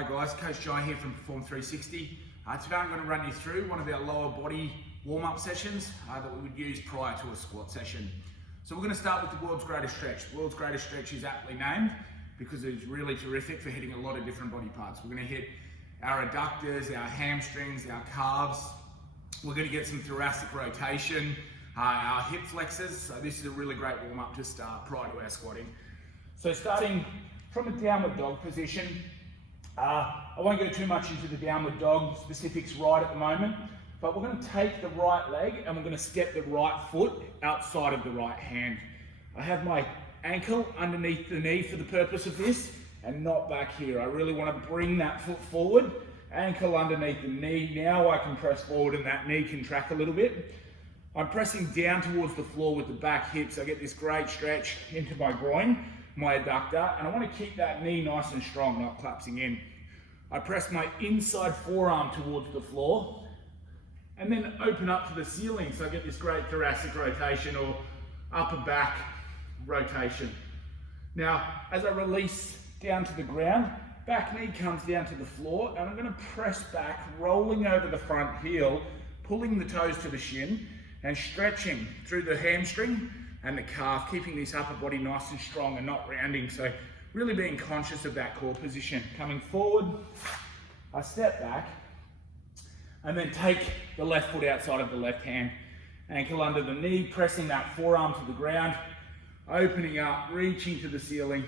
Hi guys, Coach Jai here from Perform 360. Today I'm going to run you through one of our lower body warm-up sessions that we would use prior to a squat session. So we're going to start with the world's greatest stretch. The world's greatest stretch is aptly named because it's really terrific for hitting a lot of different body parts. We're going to hit our adductors, our hamstrings, our calves. We're going to get some thoracic rotation, our hip flexors. So this is a really great warm-up to start prior to our squatting. So starting from a downward dog position, I won't go too much into the downward dog specifics right at the moment, but we're going to take the right leg and we're going to step the right foot outside of the right hand. I have my ankle underneath the knee for the purpose of this and not back here. I really want to bring that foot forward, ankle underneath the knee. Now I can press forward and that knee can track a little bit. I'm pressing down towards the floor with the back hips. I get this great stretch into my groin, my adductor, and I want to keep that knee nice and strong, not collapsing in. I press my inside forearm towards the floor and then open up to the ceiling, so I get this great thoracic rotation or upper back rotation. Now, as I release down to the ground, back knee comes down to the floor and I'm going to press back, rolling over the front heel, pulling the toes to the shin and stretching through the hamstring and the calf, keeping this upper body nice and strong and not rounding. So really being conscious of that core position. Coming forward, I step back and then take the left foot outside of the left hand. Ankle under the knee, pressing that forearm to the ground, opening up, reaching to the ceiling,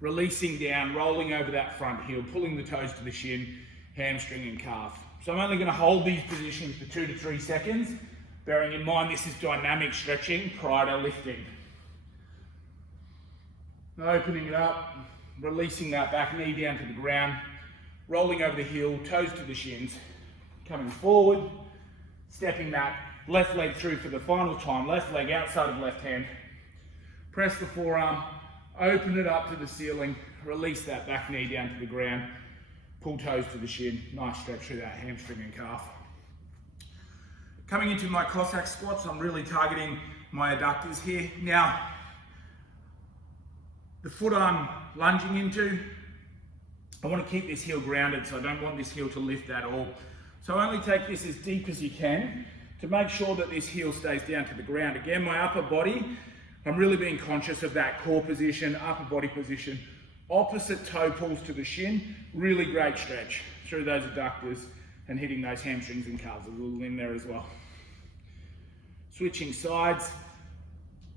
releasing down, rolling over that front heel, pulling the toes to the shin, hamstring and calf. So I'm only going to hold these positions for 2 to 3 seconds, bearing in mind this is dynamic stretching prior to lifting. Opening it up, releasing that back knee down to the ground, rolling over the heel, toes to the shins, coming forward, stepping that left leg through for the final time, left leg outside of left hand, press the forearm, open it up to the ceiling, release that back knee down to the ground, pull toes to the shin, nice stretch through that hamstring and calf. Coming into my Cossack squats, I'm really targeting my adductors here. Now, the foot I'm lunging into, I want to keep this heel grounded, so I don't want this heel to lift at all. So I only take this as deep as you can to make sure that this heel stays down to the ground. Again, my upper body, I'm really being conscious of that core position, upper body position. Opposite toe pulls to the shin, really great stretch through those adductors and hitting those hamstrings and calves a little in there as well. Switching sides.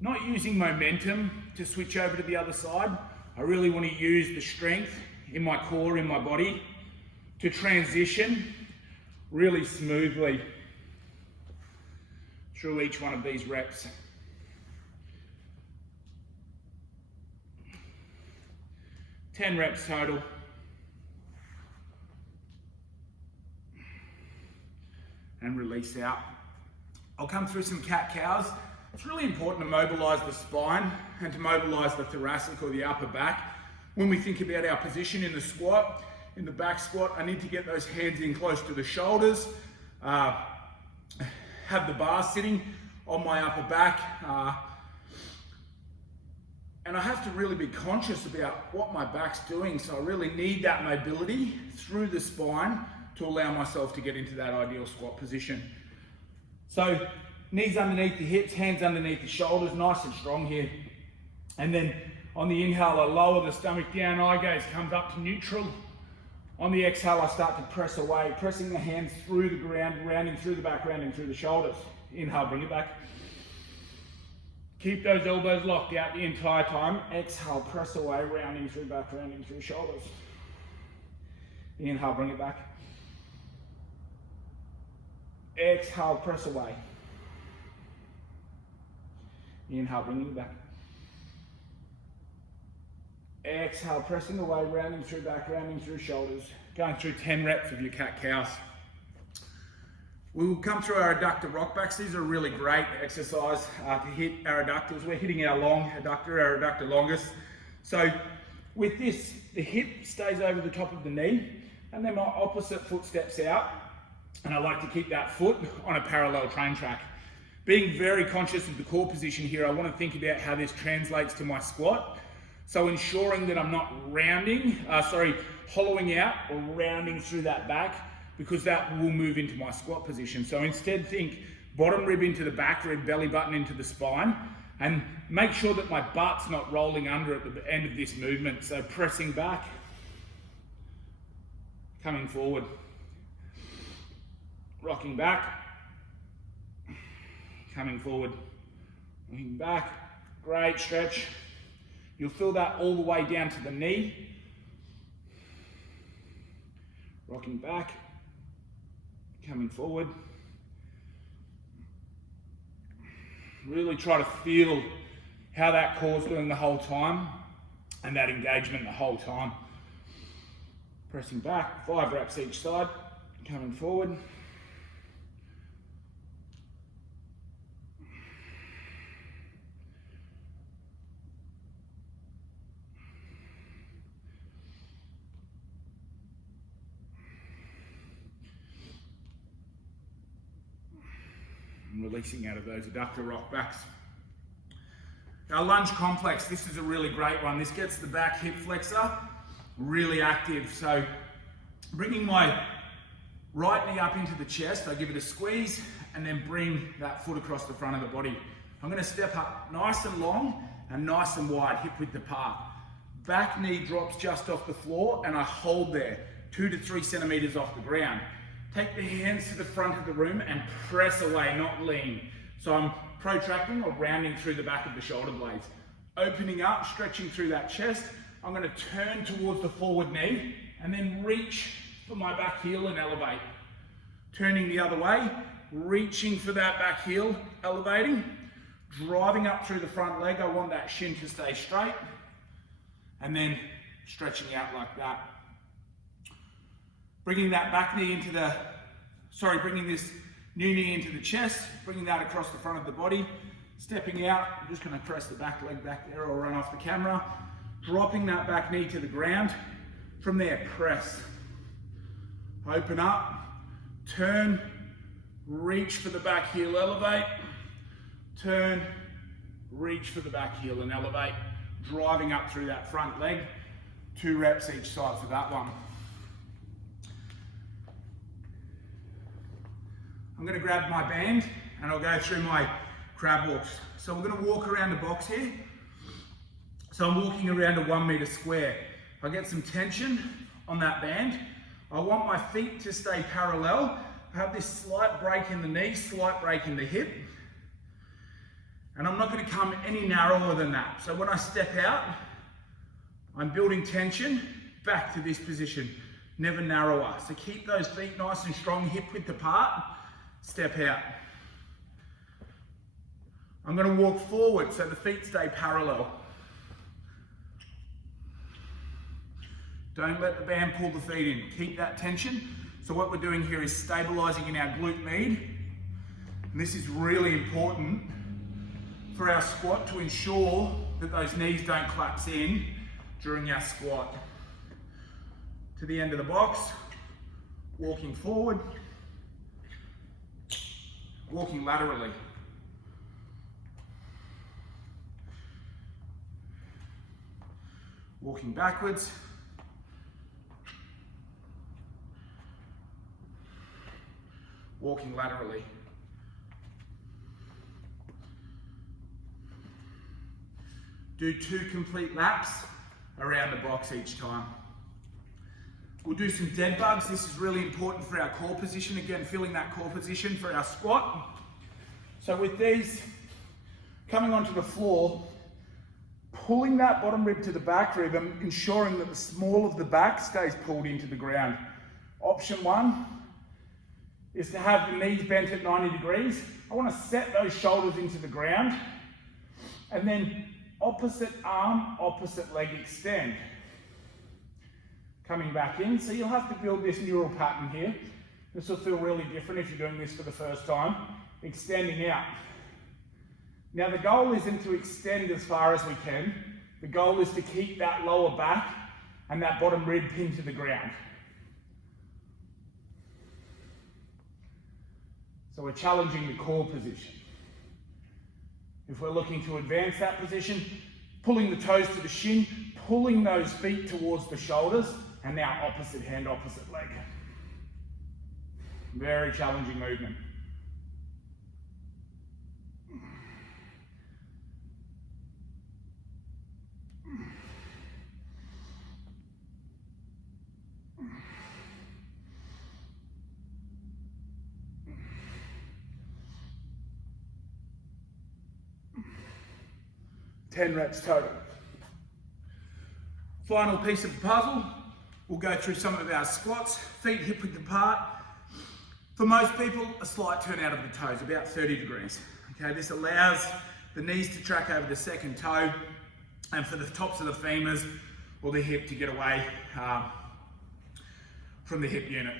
Not using momentum to switch over to the other side. I really want to use the strength in my core, in my body, to transition really smoothly through each one of these reps. Ten reps total. And release out. I'll come through some cat-cows. It's really important to mobilise the spine and to mobilise the thoracic or the upper back. When we think about our position in the squat, in the back squat, I need to get those hands in close to the shoulders, have the bar sitting on my upper back, and I have to really be conscious about what my back's doing. So I really need that mobility through the spine to allow myself to get into that ideal squat position. So knees underneath the hips, hands underneath the shoulders, nice and strong here. And then on the inhale, I lower the stomach down, eye gaze comes up to neutral. On the exhale, I start to press away, pressing the hands through the ground, rounding through the back, rounding through the shoulders. Inhale, bring it back. Keep those elbows locked out the entire time. Exhale, press away, rounding through back, rounding through shoulders. Inhale, bring it back. Exhale, press away. Inhale, bringing it back. Exhale, pressing away, rounding through back, rounding through shoulders. Going through 10 reps of your cat-cows. We will come through our Adductor Rockbacks. These are a really great exercise to hit our adductors. We're hitting our long adductor, our adductor longus. So with this, the hip stays over the top of the knee, and then my opposite foot steps out, and I like to keep that foot on a parallel train track. Being very conscious of the core position here, I want to think about how this translates to my squat. So ensuring that I'm not hollowing out or rounding through that back, because that will move into my squat position. So instead think bottom rib into the back rib, belly button into the spine, and make sure that my butt's not rolling under at the end of this movement. So pressing back, coming forward, rocking back, coming forward, rocking back. Great stretch. You'll feel that all the way down to the knee. Rocking back, coming forward. Really try to feel how that core's doing the whole time and that engagement the whole time. Pressing back, 5 reps each side, coming forward. And releasing out of those Adductor Rockbacks. Our Lunge Complex, this is a really great one. This gets the back hip flexor really active. So bringing my right knee up into the chest, I give it a squeeze and then bring that foot across the front of the body. I'm gonna step up nice and long and nice and wide, hip width apart. Back knee drops just off the floor and I hold there, 2 to 3 centimeters off the ground. Take the hands to the front of the room and press away, not lean. So I'm protracting or rounding through the back of the shoulder blades. Opening up, stretching through that chest. I'm going to turn towards the forward knee and then reach for my back heel and elevate. Turning the other way, reaching for that back heel, elevating. Driving up through the front leg. I want that shin to stay straight. And then stretching out like that. Bringing that back knee into bringing this new knee into the chest, bringing that across the front of the body, stepping out. I'm just going to press the back leg back there or run off the camera. Dropping that back knee to the ground. From there, press. Open up, turn, reach for the back heel, elevate. Turn, reach for the back heel and elevate. Driving up through that front leg. 2 reps each side for that one. I'm going to grab my band and I'll go through my crab walks. So we're going to walk around the box here. So I'm walking around a 1 meter square. I get some tension on that band. I want my feet to stay parallel. I have this slight break in the knee, slight break in the hip. And I'm not going to come any narrower than that. So when I step out, I'm building tension back to this position, never narrower. So keep those feet nice and strong, hip width apart. Step out. I'm going to walk forward so the feet stay parallel. Don't let the band pull the feet in. Keep that tension. So what we're doing here is stabilizing in our glute med. And this is really important for our squat to ensure that those knees don't collapse in during our squat. To the end of the box, walking forward. Walking laterally. Walking backwards. Walking laterally. Do 2 complete laps around the box each time. We'll do some dead bugs. This is really important for our core position. Again, feeling that core position for our squat. So with these, coming onto the floor, pulling that bottom rib to the back rib and ensuring that the small of the back stays pulled into the ground. Option 1 is to have the knees bent at 90 degrees. I want to set those shoulders into the ground and then opposite arm, opposite leg extend. Coming back in, so you'll have to build this neural pattern here. This will feel really different if you're doing this for the first time. Extending out. Now the goal isn't to extend as far as we can. The goal is to keep that lower back and that bottom rib pinned to the ground. So we're challenging the core position. If we're looking to advance that position, Pulling the toes to the shin, pulling those feet towards the shoulders, and now opposite hand, opposite leg. Very challenging movement. Ten reps total. Final piece of the puzzle, we'll go through some of our squats, feet hip width apart. For most people, a slight turn out of the toes, about 30 degrees. Okay, this allows the knees to track over the second toe, and for the tops of the femurs or the hip to get away from the hip unit.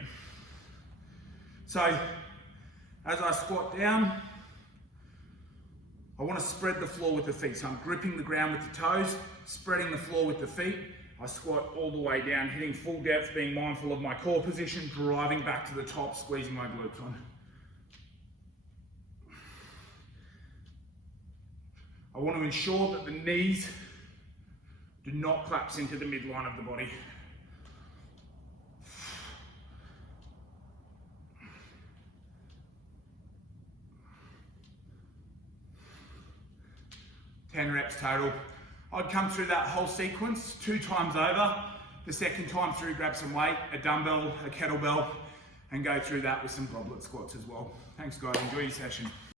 So, as I squat down, I want to spread the floor with the feet. So I'm gripping the ground with the toes, spreading the floor with the feet. I squat all the way down, hitting full depth, being mindful of my core position, driving back to the top, squeezing my glutes on. I want to ensure that the knees do not collapse into the midline of the body. Ten reps total. I'd come through that whole sequence 2 times over. The second time through, grab some weight, a dumbbell, a kettlebell, and go through that with some goblet squats as well. Thanks guys, enjoy your session.